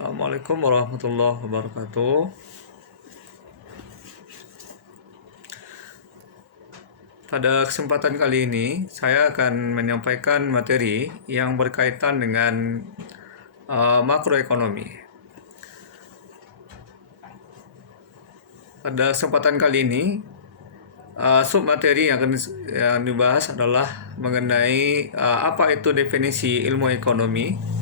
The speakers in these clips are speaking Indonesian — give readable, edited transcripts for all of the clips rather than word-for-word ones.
Assalamualaikum warahmatullahi wabarakatuh. Pada kesempatan kali ini, saya akan menyampaikan materi yang berkaitan dengan makroekonomi. Pada kesempatan kali ini, submateri yang akan dibahas adalah mengenai apa itu definisi ilmu ekonomi.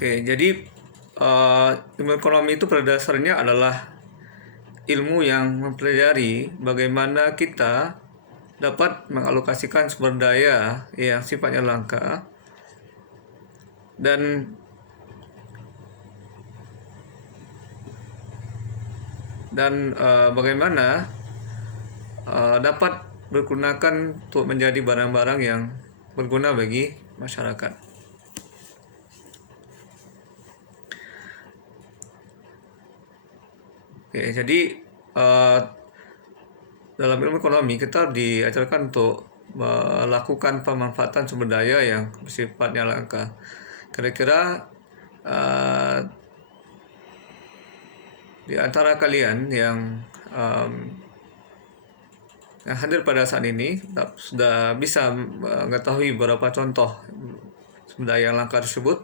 Oke, jadi ilmu ekonomi itu pada dasarnya adalah ilmu yang mempelajari bagaimana kita dapat mengalokasikan sumber daya yang sifatnya langka dan bagaimana dapat digunakan untuk menjadi barang-barang yang berguna bagi masyarakat. Oke, jadi dalam ilmu ekonomi kita diajarkan untuk melakukan pemanfaatan sumber daya yang sifatnya langka. Kira-kira di antara kalian yang hadir pada saat ini sudah bisa mengetahui beberapa contoh sumber daya yang langka tersebut?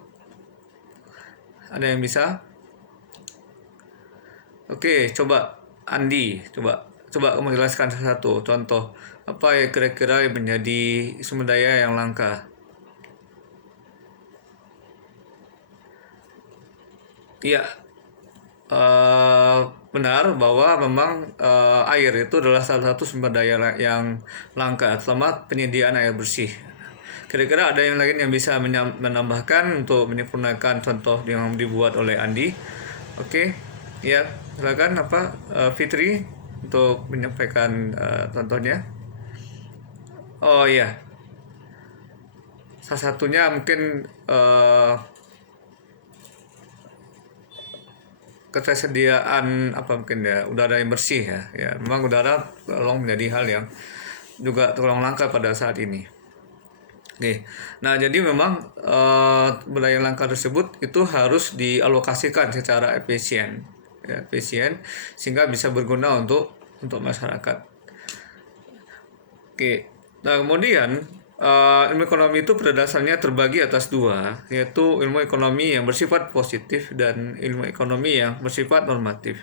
Ada yang bisa? Oke, coba Andi, coba kamu jelaskan satu contoh apa ya kira-kira yang menjadi sumber daya yang langka. Iya, benar bahwa memang air itu adalah salah satu sumber daya yang langka, terutama penyediaan air bersih. Kira-kira ada yang lain yang bisa menambahkan untuk menyempurnakan contoh yang dibuat oleh Andi? Oke, ya silakan Fitri untuk menyampaikan contohnya. Oh iya, salah satunya mungkin ketersediaan udara yang bersih ya. Memang udara tolong menjadi hal yang juga tergolong langka pada saat ini. Oke, nah jadi memang daya langka tersebut itu harus dialokasikan secara efisien, sehingga bisa berguna untuk masyarakat. Oke, nah kemudian ilmu ekonomi itu pada dasarnya terbagi atas dua, yaitu ilmu ekonomi yang bersifat positif dan ilmu ekonomi yang bersifat normatif.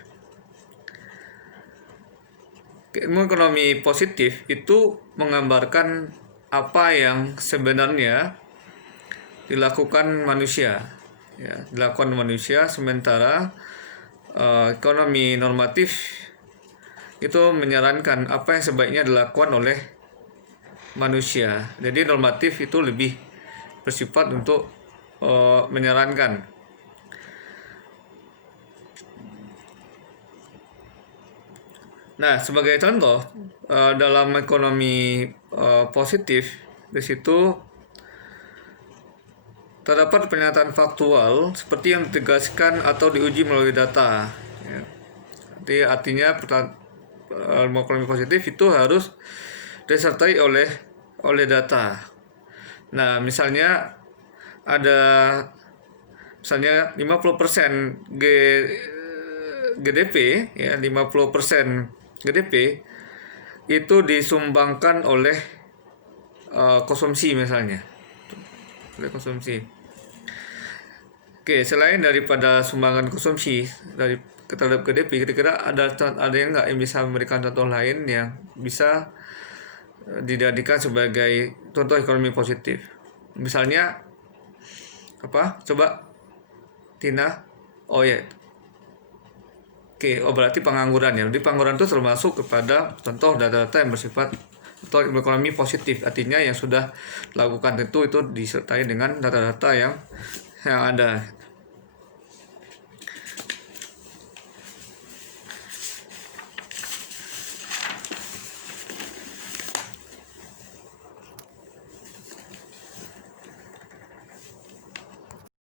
Ilmu ekonomi positif itu menggambarkan apa yang sebenarnya dilakukan manusia, sementara ekonomi normatif itu menyarankan apa yang sebaiknya dilakukan oleh manusia. Jadi normatif itu lebih bersifat untuk menyarankan. Nah, sebagai contoh dalam ekonomi positif, di situ terdapat pernyataan faktual seperti yang ditegaskan atau diuji melalui data. Ya. Jadi artinya ilmu ekonomi positif itu harus disertai oleh data. Nah, misalnya ada 50% GDP ya, 50% GDP itu disumbangkan oleh konsumsi misalnya. Oleh konsumsi. Oke, selain daripada sumbangan konsumsi terhadap GDP, kira-kira ada yang nggak yang bisa memberikan contoh lain yang bisa dijadikan sebagai contoh ekonomi positif? Misalnya apa? Coba Tina. Oh ya. Oke, berarti pengangguran ya. Jadi pengangguran itu termasuk kepada contoh data-data yang bersifat atau ekonomi positif. Artinya yang sudah dilakukan itu disertai dengan data-data yang ada.